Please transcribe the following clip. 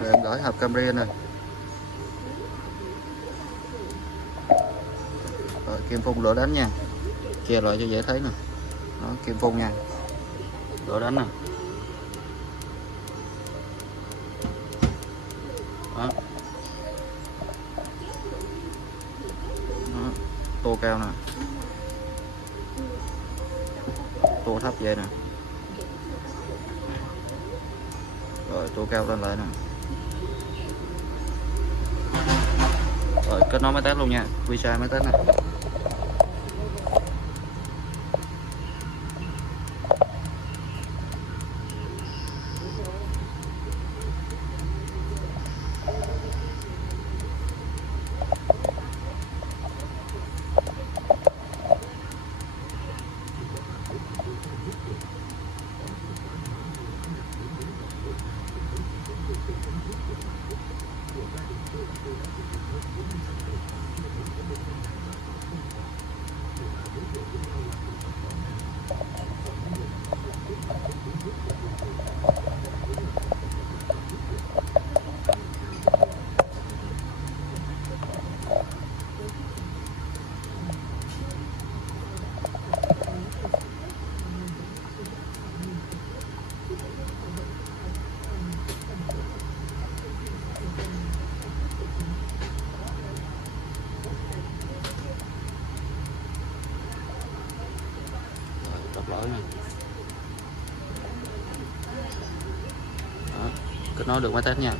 Rồi em gửi hộp Camry này. Rồi kim phun lửa đánh nha, chia lại cho dễ thấy nè. Đó, kim phun nha, lửa đánh nè. Đó. Đó. Tô cao nè, tô thấp vậy nè. Rồi tô cao lên lại nè. Rồi kết nối máy test luôn nha, visa máy test nè. Đọc lỗi nè. Đó, kết nối được máy test nha.